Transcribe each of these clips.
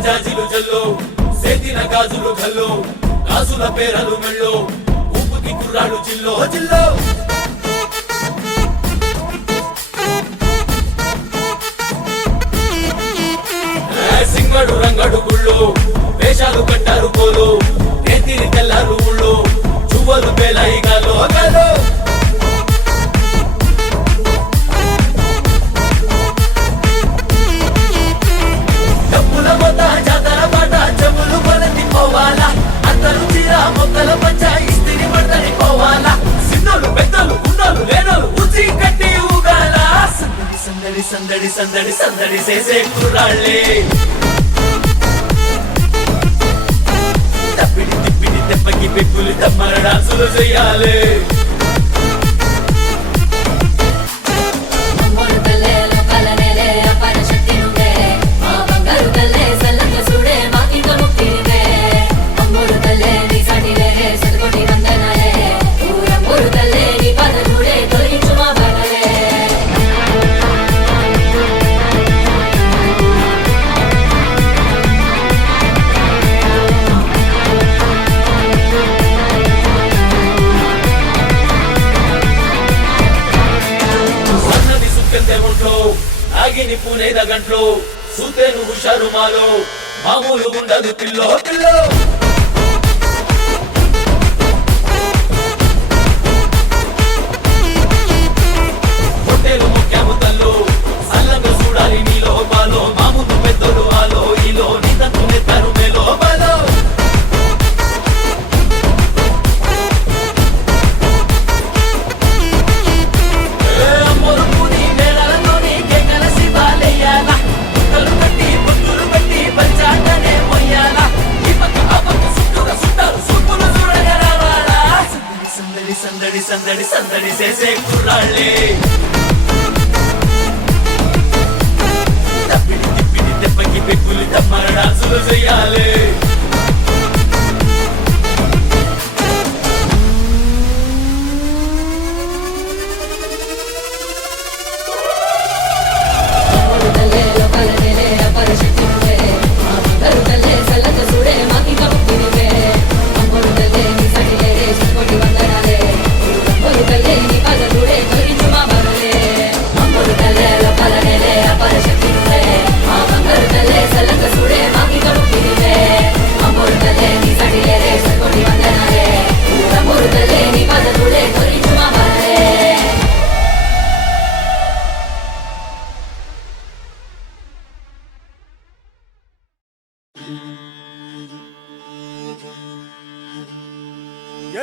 జాజిలు జల్లో సేతిన గాజులు గల్లో గాజుల పేరలు మెళ్ళో ఊపుకి కుర్రాడు జిల్లో జిల్లో సింగడు రంగడు గుళ్ళు వేషాలు కట్టారు పోలు నేతిని తెల్లారు ఊళ్ళు చువ్వలు పేలాయి గాలో గాలో డబ్బుల మొత్త జాతర పాట చెవులు కొలతి పోవాలా అందరూ చీర మొక్కల పంచ ఇస్తిరి పడతని పోవాలా సిన్నోలు పెద్దలు ఉన్నోలు లేనోలు ఉచి కట్టి ఊగాల సందడి సందడి సందడి సందడి చేసే కుర్రాళ్ళే తప్పిడి తిప్పిడి తెప్పకి పెక్కులు తమ్మర డాన్సులు చెయ్యాలి ఆగిని పూనేద గంట్లో సూతేను హుషారు మాలో మామూలు ఉండదు పిల్లో పిల్లో హోటేలు ముఖ్యము తల్లో సల్లంగా చూడాలి నీలో బాలో మామూలు పెద్దలు ఆలో ఈలో నీ తంతు నెత్తారు మేలో బాలో సందడి సందడి సందడి చేసే కుర్రాళ్ళే తప్పిడి తిప్పిడి తెప్పకి పెక్కులు తమ్మర డాన్సులు చెయ్యాలి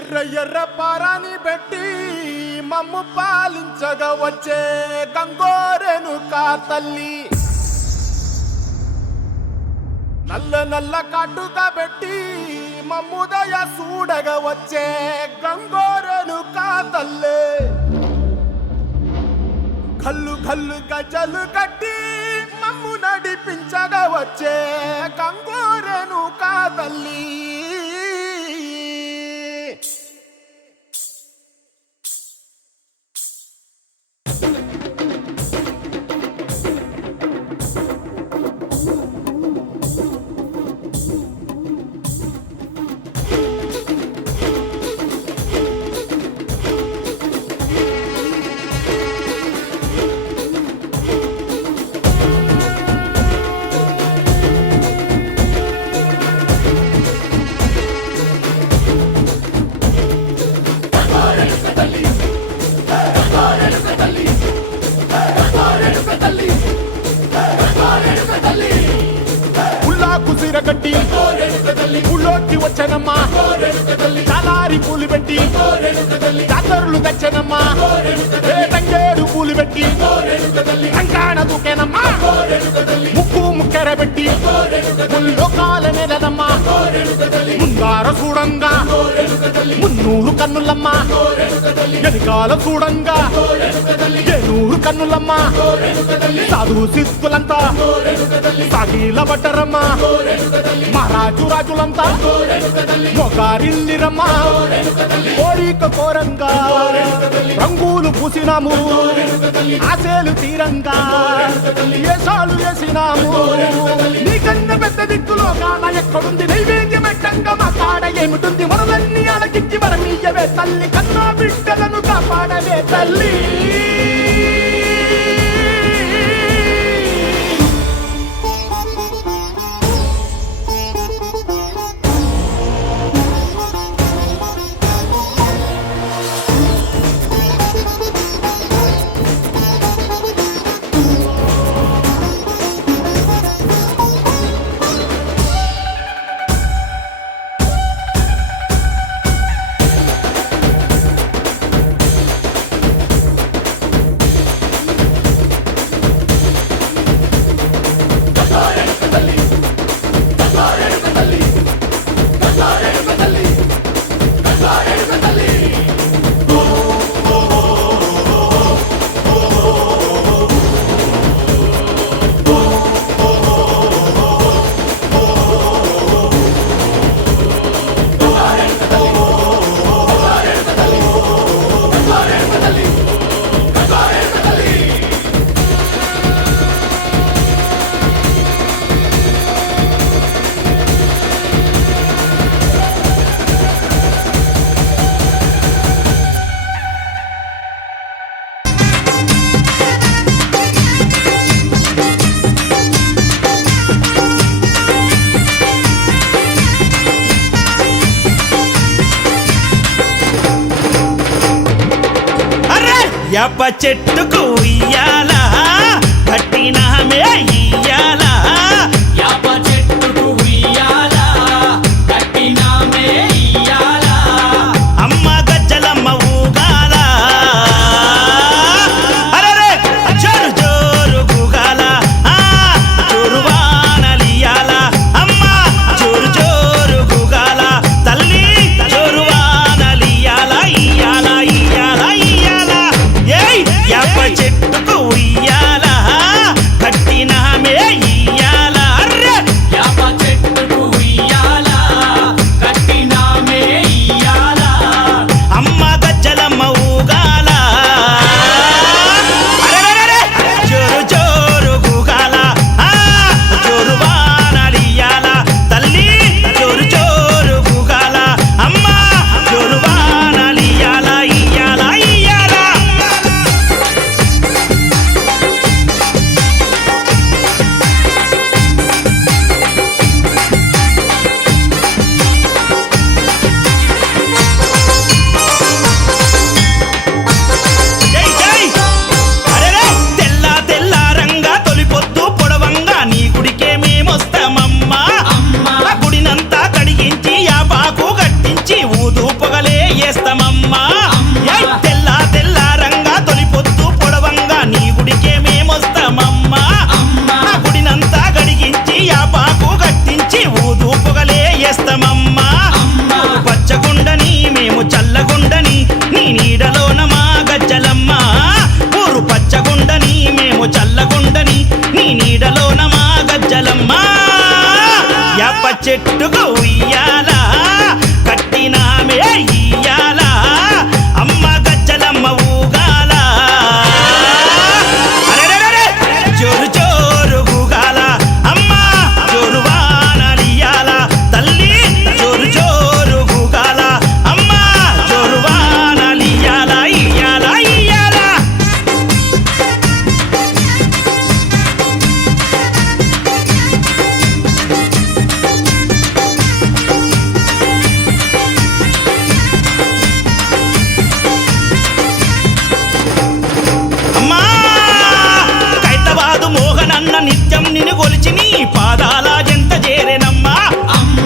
ఎర్ర ఎర్ర పారాని పెట్టి మమ్ము పాలించగా వచ్చే గంగోరెను కా తల్లి నల్ల నల్ల కాటుగా పెట్టి మమ్ముదయ చూడగా వచ్చే గంగోరెను కా తల్లి కల్లు కల్లు గజలు కట్టి మమ్ము నడిపించగా వచ్చే గంగోరెను కా తల్లి కట్టి ఊళ్ళోకి వచ్చనమ్మా చాలారి పూలు పెట్టి జాతరులు తెచ్చనమ్మా తంగేడు పూలు పెట్టి కంకాణ దూకేనమ్మా ముక్కు ముక్కెర పెట్టి ముల్లోకాల నెలనమ్మా ముందార చూడంగా మున్నూరు కన్నులమ్మా వెనకాల చూడంగా ఏనూరు కన్నులమ్మా సాధు సిద్ధులంతా సాగిల బట్టరమ్మా మహారాజు రాజులంతా మొగారిల్లిరమ్మా కోరిక కోరంగా రంగులు పూసినాము ఆశలు తీరంగా ఏసాలు వేసినాము నీకన్నా పెద్ద దిక్కు లోకాన ఎక్కడుంది నైవేద్యం ఎట్టంగా మా కాడ ఏమిటుంది మనలన్నీ అలకించి వరమీయవే తల్లి కన్నా బిడ్డలను కాపాడవే తల్లి యాప చెట్టుకు ఇయ్యాలా కట్టినామే ఇయ్యాలా యాప చెట్టుకు ఉయ్యాలా కట్టినామే ఇయ్యాలా అమ్మ గజ్జలమ్మ ఊగాల అరెరే జోరు జోరు గుగాల జోరు వానలియాల అమ్మ జోరు జోరు గుగాల తల్లి జోరు వానలియాల ఇయ్యాల ఇయ్యాల ఇయ్యాల ఏయ్ యాప చెట్టుకు ఉయ్యాల కట్టినామే ఇయ్యాల అర్రే యాప చెట్టుకు ఉయ్యాలా కట్టినామే ఇయ్యాలా అమ్మ గజ్జలమ్మ ఊగాల అరెరెరెరె జోరు జోరు గుగాల జోరు వానలియాల తల్లి జోరు జోరు గుగాల అమ్మ జోరు వానలియాల ఇయ్యాల ఇయ్యాల జై జై అరెరే తెల్ల తెల్ల రంగా తొలిపొద్దు పొడవంగా నీ గుడికే మేమొస్తామమ్మా అమ్మా ఆ గుడినంతా కడిగించి యాపాకు కట్టించి ఊదు పొగలే వేస్తామమ్మా ఏయ్ తెల్ల తెల్ల రంగా తొలిపొద్దు పొడవంగా నీ గుడికే మేమొస్తామమ్మా అమ్మా ఆ గుడినంతా కడిగించి యాపాకు కట్టించి ఊదు పొగలే వేస్తామమ్మా అమ్మా పచ్చగుండని మేము చల్లగుండని నీ నీడలోన మా గజ్జలమ్మ ఊరు పచ్చగుండని మేము చల్లగుండని నీ నీడలోన మా గజ్జలమ్మ యాప చెట్టుకు ఉయ్యాల కట్టినామే ఇయ్యాల అమ్మ గజ్జలమ్మ ఊగాల అరెరెరెరె జోరు జోరు గుగాల అమ్మ జోరు వానలియాల తల్లి జోరు జోరు గుగాల అమ్మ జోరు వానలియాల ఇయ్యాల ఇయ్యాల అమ్మా కైతవాదు మోహనన్న నిత్యం నిన్ను కొలిచి నీ పాదాల జంట చేరెనమ్మా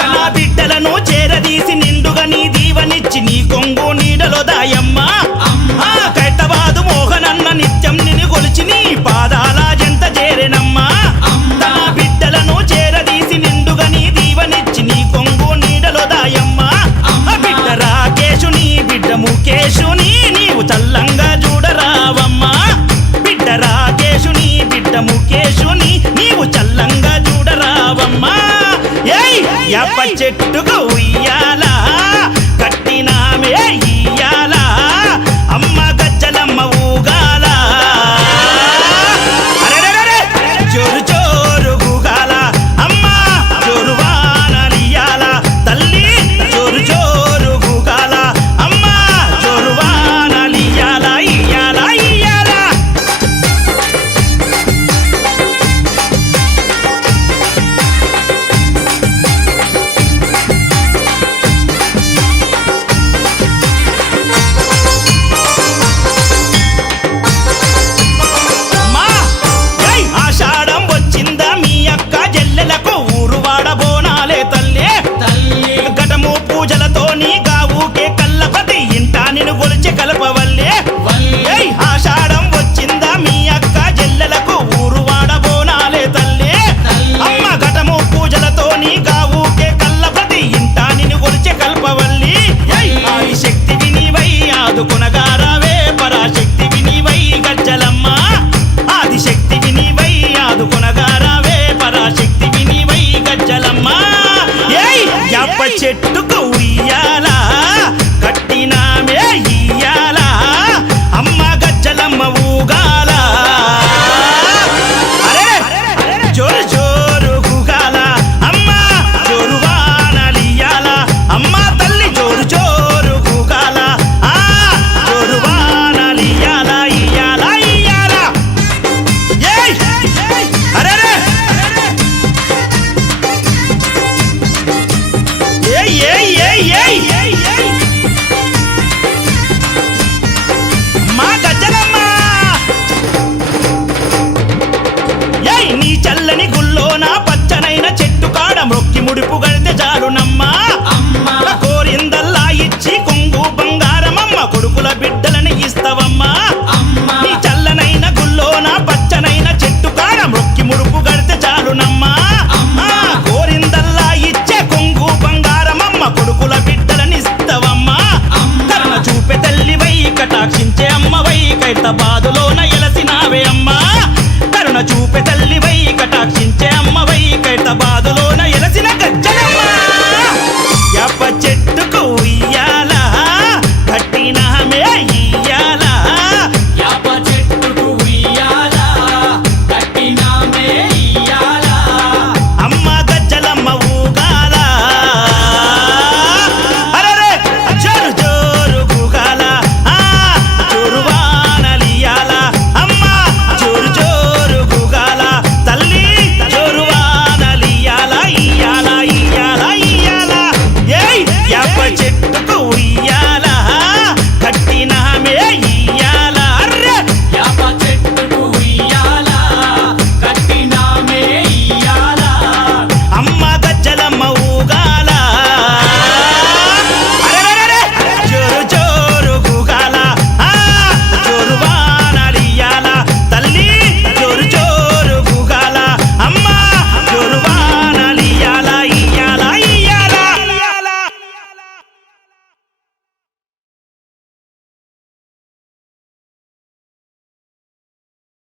తన బిడ్డలను చేరదీసి నిండుగా నీ దీవనిచ్చి నీ కొంగు నీడలో దాయమ్మా కైతవాదు మోహనన్న నిత్యం నిన్ను కొలిచి నీ పాదాల జంట చేరెనమ్మా తన బిడ్డలను చేరదీసి నిండుగా నీ దీవనిచ్చి నీ కొంగు నీడలో దాయమ్మా బిడ్డ రాకేశుని బిడ్డ ముఖేశుని నీవు చల్లంగా చూడరావమ్మా బిడ్డ రాకేశుని బిడ్డ ముఖేశుని నీవు చల్లంగా చూడరావమ్మా ఏయ్ యాప చెట్టుకు ఉయ్యాల కట్టినామే ఇయ్యాల అమ్మ గజ్జలమ్మ ఊగాల అరెరెరెరె జోరు జోరు గుగాల అమ్మ జోరు వా చెట్టుకు